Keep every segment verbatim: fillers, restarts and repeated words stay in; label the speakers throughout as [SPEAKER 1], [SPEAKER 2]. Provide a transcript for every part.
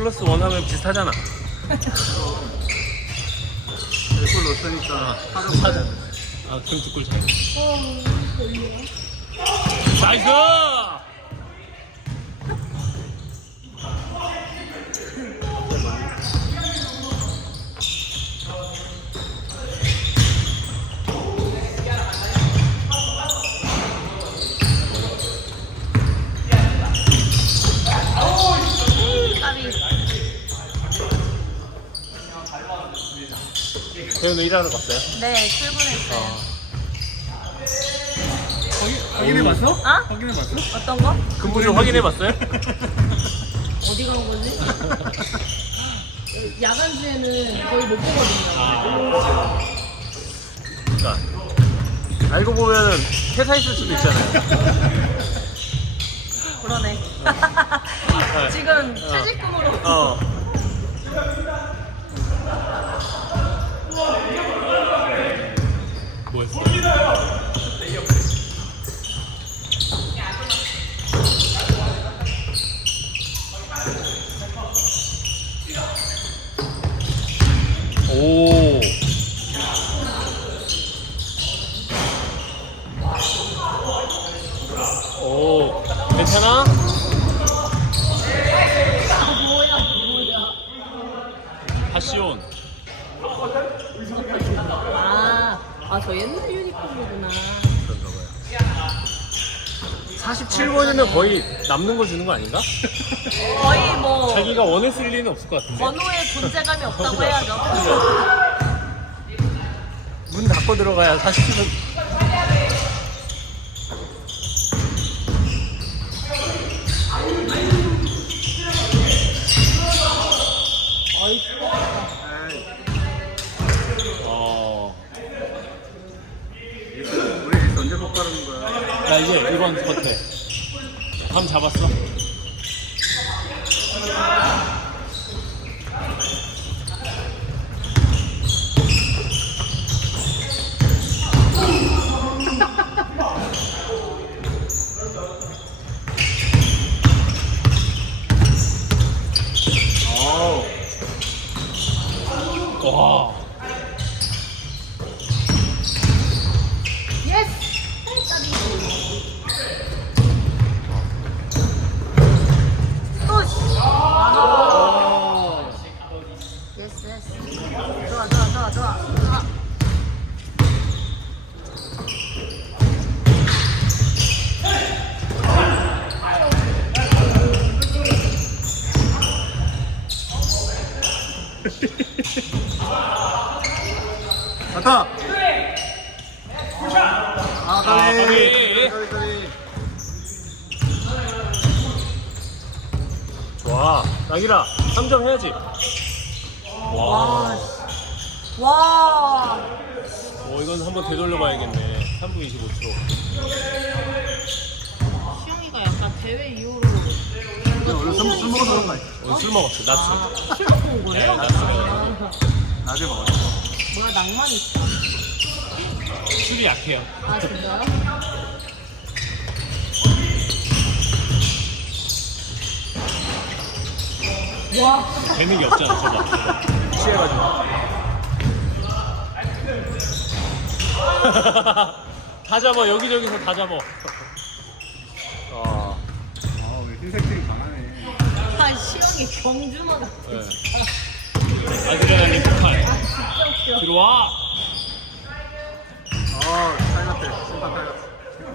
[SPEAKER 1] 플러스 원 하면 비슷하잖아.
[SPEAKER 2] 골 넣었으니까
[SPEAKER 1] 사자. 아, 그럼 두 골 차이. 나이스! 대현은 일하러 갔어요?
[SPEAKER 3] 네, 출근했어요.
[SPEAKER 1] 어.
[SPEAKER 2] 확인해봤어?
[SPEAKER 3] 어?
[SPEAKER 2] 확인해봤어?
[SPEAKER 3] 어떤 거?
[SPEAKER 1] 근무 좀 확인해봤어요?
[SPEAKER 3] 어디 간 거지? 야간주에는 거의 못 보거든요.
[SPEAKER 1] 아. 그러니까 알고 보면은 퇴사 있을 수도 있잖아요.
[SPEAKER 3] 그러네. 지금 퇴직금으로.
[SPEAKER 1] 어. 뭐했어? 오. 오. 괜찮아?
[SPEAKER 3] 뭐야, 뭐야.
[SPEAKER 1] 파시온.
[SPEAKER 3] 아, 아, 저 옛날 유니폼이구나.
[SPEAKER 1] 그런가 봐요. 사십칠 번이면 거의 남는 거 주는 거 아닌가?
[SPEAKER 3] 거의 뭐,
[SPEAKER 1] 자기가 원했을 리는 없을 것 같은데.
[SPEAKER 3] 번호에 존재감이 없다고 해야죠.
[SPEAKER 1] 문 닫고 들어가야 사십칠 번.
[SPEAKER 3] 어이,
[SPEAKER 1] 어.
[SPEAKER 2] 우리 에이스 언제 복가르는 거야?
[SPEAKER 1] 야, 이제 이번 겉에 감 잡았어? 와.
[SPEAKER 3] 예스! 또, 씨. 아. 예스, 예스. 좋아, 좋아, 좋아, 좋아. 좋아.
[SPEAKER 2] 갔다! 아,
[SPEAKER 1] 아,
[SPEAKER 2] 가비!
[SPEAKER 1] 가비.
[SPEAKER 2] 가비, 가비.
[SPEAKER 1] 좋아. 낙이라 삼 점 해야지. 와.
[SPEAKER 3] 와, 와.
[SPEAKER 1] 어, 이건 한번 되돌려봐야겠네. 삼 분 이십오 초.
[SPEAKER 3] 시영이가 약간 대회 이후로
[SPEAKER 2] 원래 술, 술 먹어서 그런 거 아니야?
[SPEAKER 1] 오늘 술 먹었어. 나스.
[SPEAKER 3] 아, 술 먹고 온 거예요?
[SPEAKER 1] 네, 낮술에.
[SPEAKER 3] 아,
[SPEAKER 2] 낮에 먹었어.
[SPEAKER 3] 뭐야, 낭만 있어.
[SPEAKER 1] 술이 약해요.
[SPEAKER 3] 아, 진짜요? 와,
[SPEAKER 1] 되는 게 없잖아. 저거. 저거. 취해가지고. 다 잡아. 여기저기서 다 잡아. 아,
[SPEAKER 2] 아, 우리 흰색팀 강하네.
[SPEAKER 3] 아, 시영이 경주마 같아.
[SPEAKER 1] 네. 아드레날린 폭발.
[SPEAKER 3] 아, 진짜 웃겨.
[SPEAKER 1] 들어와.
[SPEAKER 2] 아, 탈났대. 심판 탈났어.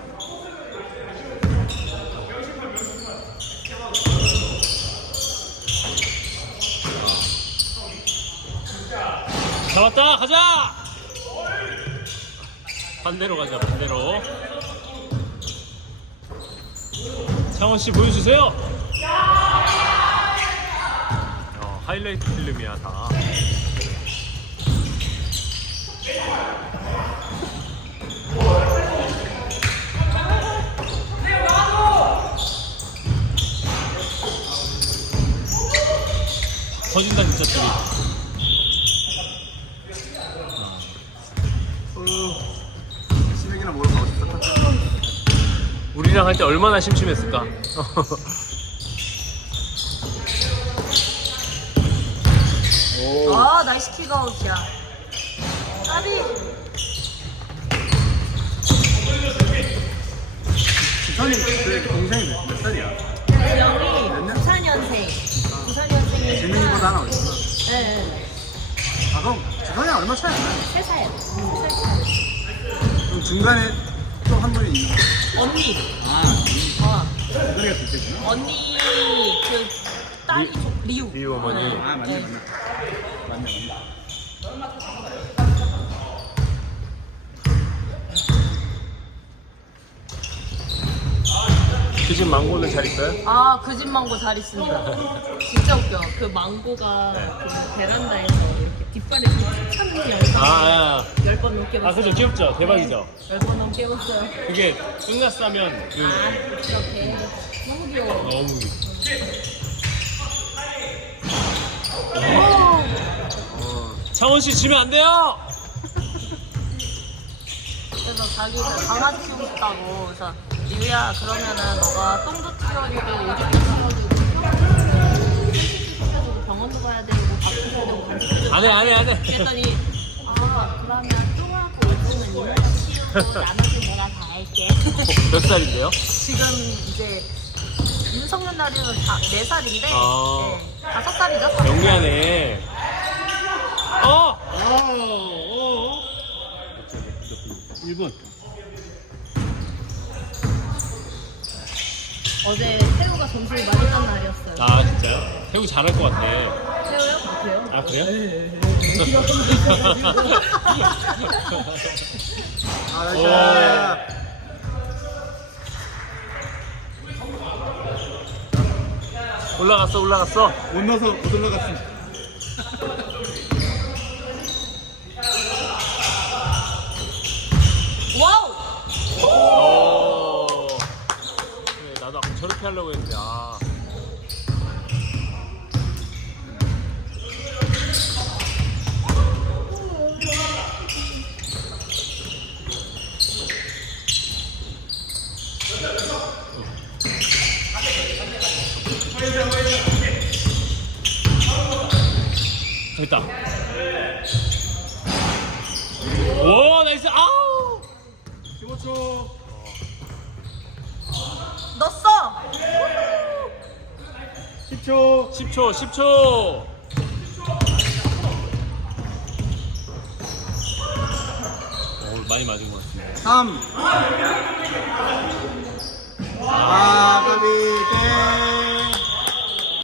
[SPEAKER 1] 잡았다. 가자. 반대로 가자. 반대로. 창원 씨 보여주세요. 어, 하이라이트 필름이야 다. 터진다 진짜 둘이.
[SPEAKER 2] 어, 시맥이나 먹을 거 같았어.
[SPEAKER 1] 우리랑 할 때 얼마나 심심했을까.
[SPEAKER 2] 오.
[SPEAKER 3] 아 나이스 킥아웃이야. 까비.
[SPEAKER 2] 지선이 그 동생이 몇, 몇 살이야?
[SPEAKER 3] 지영이 부산년생. 부산년생이니까.
[SPEAKER 2] 지민이보다 하나 어렸어.
[SPEAKER 3] 네, 네.
[SPEAKER 2] 아 그럼 지선이랑 얼마 차이 안 나요?
[SPEAKER 3] 세 살.
[SPEAKER 2] 그럼 중간에 또 한 분이 있는 거.
[SPEAKER 3] 언니.
[SPEAKER 2] 아,
[SPEAKER 3] 어.
[SPEAKER 2] 지선이가 둘째구나.
[SPEAKER 3] 언니 그 딸이 리우.
[SPEAKER 1] 리우 어머니.
[SPEAKER 3] 네.
[SPEAKER 2] 아 맞네 맞네. 맞네 맞네.
[SPEAKER 1] 그 집 망고는 잘 있어요?
[SPEAKER 3] 아, 그 집 망고 잘 있습니다. 진짜 웃겨. 그 망고가 그 베란다에서 이렇게 뒷발에 툭 차는 영상
[SPEAKER 1] 아,
[SPEAKER 3] 열 번 넘게
[SPEAKER 1] 아
[SPEAKER 3] 봤어요.
[SPEAKER 1] 그죠, 귀엽죠? 대박이죠?
[SPEAKER 3] 열 번 넘게 봤어요.
[SPEAKER 1] 그게 끝났으면 그
[SPEAKER 3] 아, 이렇게. 너무 귀여워.
[SPEAKER 1] 너무 창원 씨 지면 안 돼요.
[SPEAKER 3] 그래서 자기가 강아지 키우고 싶다고. 그래서 리우야, 그러면은 너가 똥도 튀어주고 오줌도 튀어주고 시켜주고 병원도 가야 되고 밥도 해야 되고 간식도 해야
[SPEAKER 1] 안 해, 안 해, 안 해.
[SPEAKER 3] 그랬더니 아, 그러면 똥하고 오줌은 이모가 치우고 나머지 내가 다 할게.
[SPEAKER 1] 몇 살인데요?
[SPEAKER 3] 지금 이제 윤석열 나이는 다 네 살인데
[SPEAKER 1] 아.
[SPEAKER 3] 네, 다섯 살이죠?
[SPEAKER 1] 영리하네. 어!
[SPEAKER 2] 아, 어.
[SPEAKER 1] 일 분.
[SPEAKER 3] 어제 태우가 점수를 많이 딴 날이었어요.
[SPEAKER 1] 아 진짜요? 태우 잘할 것 같아.
[SPEAKER 3] 태우요? 못해요?
[SPEAKER 1] 아 그래요?
[SPEAKER 2] 아, 나이스.
[SPEAKER 1] 올라갔어, 올라갔어.
[SPEAKER 2] 못 넣어서 못 올라갔습니다.
[SPEAKER 3] 와우!
[SPEAKER 1] 오. 그래, 나도 아까 저렇게 하려고 했는데 아. 됐다. 오, 나이스. 아우.
[SPEAKER 2] 십오 초.
[SPEAKER 3] 넣었어!
[SPEAKER 2] 십 초.
[SPEAKER 1] 십 초, 십 초. 오, 많이 맞은 것 같습니다.
[SPEAKER 2] 삼.